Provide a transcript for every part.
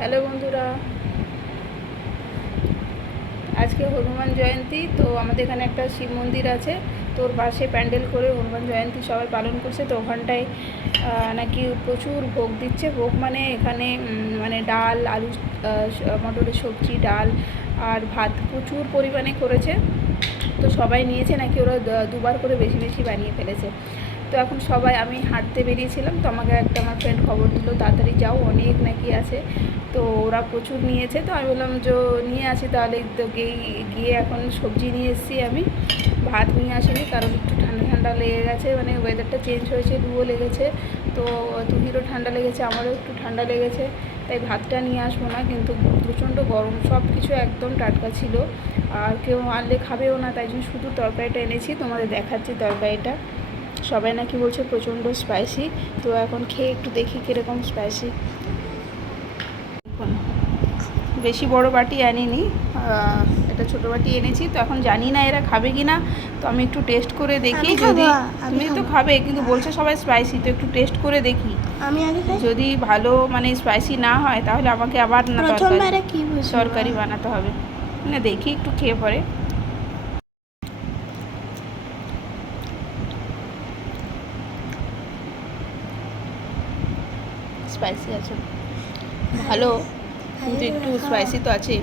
Hello বন্ধুরা। আজকে হনুমান জয়ন্তী, তো আমাদের এখানে একটা শিব মন্দির আছে। তো ওর পাশে প্যান্ডেল করে হনুমান জয়ন্তী সবাই পালন করছে, তো ওখানটায় নাকি প্রচুর ভোগ দিচ্ছে। ভোগ মানে এখানে মানে ডাল, আলু মটরের সবজি, ডাল আর ভাত প্রচুর পরিমাণে করেছে। তো সবাই নিয়েছে, নাকি ওরা দুবার করে বেশি বেশি বানিয়ে ফেলেছে। তো এখন সবাই, আমি হাঁটতে বেরিয়েছিলাম, তো আমাকে একটা আমার ফ্রেন্ড খবর দিল, তাড়াতাড়ি যাও, অনেক নাকি আছে। তো ওরা প্রচুর নিয়েছে, তো আমি বললাম, যে, নিয়ে আসি তাহলে। তো গিয়ে- গিয়ে এখন সবজি নিয়ে এসেছি আমি। ভাত নিয়ে আসিনি, কারণ একটু ঠান্ডা ঠান্ডা লেগে গেছে মানে ওয়েদারটা চেঞ্জ হয়েছে লুও লেগেছে। তো তুহিরও ঠান্ডা লেগেছে, আমারও একটু ঠান্ডা লেগেছে, তাই ভাতটা নিয়ে আসব না, কিন্তু প্রচণ্ড গরম সব কিছু একদম টাটকা ছিল। আর কেউ আনলে খাবেও না, তাই জন্য শুধু তরকারিটা এনেছি, তোমাদের দেখাচ্ছি তরকারিটা। সবাই নাকি বলছে প্রচণ্ড স্পাইসি তো এখন খেয়ে একটু দেখি কীরকম স্পাইসি বেশি বড় বাটি আনিনি একটা ছোটো বাটি এনেছি তো এখন জানি না এরা খাবে কি না তো আমি একটু টেস্ট করে দেখি যদি তুমি তো খাবে। কিন্তু বলছে সবাই স্পাইসি তো একটু টেস্ট করে দেখি। আমি আগে যদি ভালো মানে স্পাইসি না হয় তাহলে আমাকে আবার না তরকারি বানাতে হবে। না দেখি একটু খেয়ে পরে। স্পাইসি আছে। ভালো কিন্তু একটু স্পাইসি তো আছে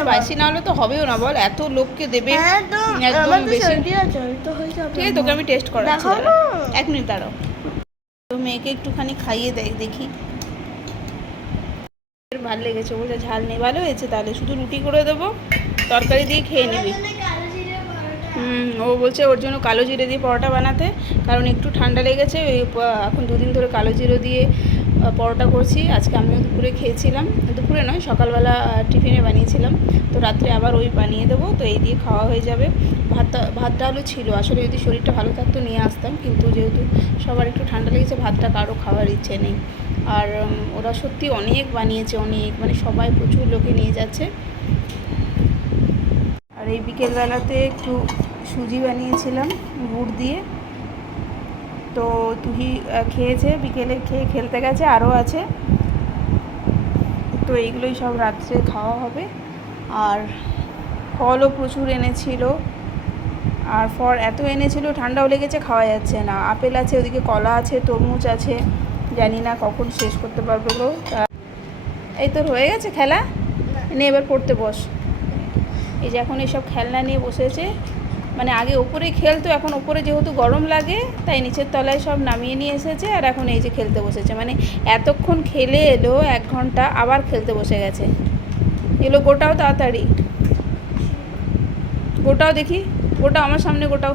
স্পাইসি না হলে তো হবেও না বল এত লোককে দেবে একদম বেশি। তো হয়ে ঠিক আছে তোকে আমি টেস্ট করাচ্ছি। এক মিনিট দাঁড়াও। তো মেয়েকে একটুখানি খাইয়ে দেখ। দেখি ভালো লেগেছে বলছে ঝাল নেই ভালো হয়েছে তাহলে শুধু রুটি করে দেবো তরকারি দিয়ে খেয়ে নিবি। ও বলছে ওর জন্য কালো জিরে দিয়ে পরোটা বানাতে, কারণ একটু ঠান্ডা লেগেছে, ওই এখন দুদিন ধরে কালো জিরে দিয়ে পরোটা করছি, আজকে আমিও দুপুরে খেয়েছিলাম, দুপুরে নয়, সকালবেলা টিফিনে বানিয়েছিলাম, তো রাত্রে আবার ওই বানিয়ে দেবো, তো এই দিয়ে খাওয়া হয়ে যাবে। ভাতটা, ভাত ডালও ছিল, আসলে যদি শরীরটা ভালো থাকতো নিয়ে আসতাম, কিন্তু যেহেতু সবার একটু ঠান্ডা লেগেছে, ভাতটা কারও খাওয়ার ইচ্ছে নেই। আর ওরা সত্যি অনেক বানিয়েছে, অনেক মানে সবাই প্রচুর লোকে নিয়ে যাচ্ছে। আর এই বিকেলবেলাতে একটু সুজি বানিয়েছিলাম, গুড় দিয়ে। তো তুহি খেয়েছে, বিকেলে খেয়ে খেলতে গেছে, আরও আছে। তো এইগুলোই সব রাত্রে খাওয়া হবে। আর ফলও প্রচুর এনেছিল। আর ফল এত এনেছিল, ঠান্ডাও লেগেছে, খাওয়া যাচ্ছে না। আপেল আছে, ওদিকে কলা আছে, তরমুজ আছে। জানি না কখন শেষ করতে পারব গো। এই তোর হয়ে গেছে খেলা? নে, এবার পড়তে বস। এই যে এখন এইসব খেলনা নিয়ে বসেছে মানে আগে ওপরে খেলতো এখন ওপরে যেহেতু গরম লাগে, তাই নিচের তলায় সব নামিয়ে নিয়ে এসেছে আর এখন এই যে খেলতে বসেছে। মানে এতক্ষণ খেলে এলো, এক ঘণ্টা আবার খেলতে বসে গেছে। এলো গোটাও তাড়াতাড়ি। গোটাও দেখি, গোটাও আমার সামনে গোটাও।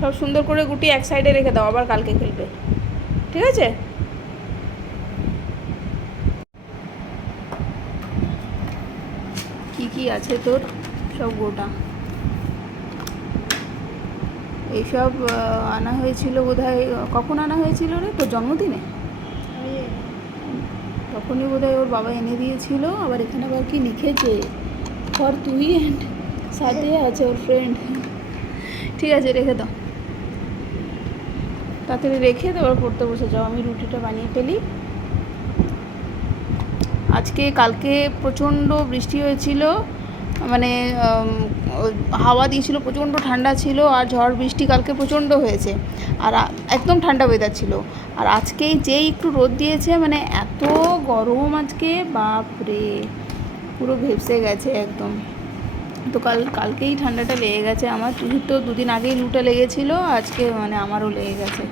সব সুন্দর করে গুটি এক সাইডে রেখে দাও, আবার কালকে খেলবে। ঠিক আছে? কি কি আছে তোর? সব গোটা। এইসব আনা হয়েছিল বোধহয়, কখন আনা হয়েছিল রে? তোর জন্মদিনে? তখনই বোধহয় ওর বাবা এনে দিয়েছিল। আবার এখানে আবার কি লিখেছে? ফর তুই অ্যান্ড সাথে আছে ওর ফ্রেন্ড ঠিক আছে, রেখে দাও। তাড়াতাড়ি রেখে তারপর পড়তে বসে যাও। আমি রুটিটা বানিয়ে ফেলি। আজকে, কালকে প্রচণ্ড বৃষ্টি হয়েছিল। মানে হাওয়া দিয়েছিল, প্রচণ্ড ঠান্ডা ছিল আর ঝড় বৃষ্টি কালকে প্রচণ্ড হয়েছে। আর একদম ঠান্ডা ওয়েদার ছিল। আর আজকেই যেই একটু রোদ দিয়েছে মানে এত গরম আজকে, বাপরে! পুরো ভেপসে গেছে একদম। তো কাল, কালকেই ঠান্ডাটা লেগে গেছে আমার। তো দুদিন আগেই লুটা লেগেছিলো, আজকে মানে আমারও লেগে গেছে।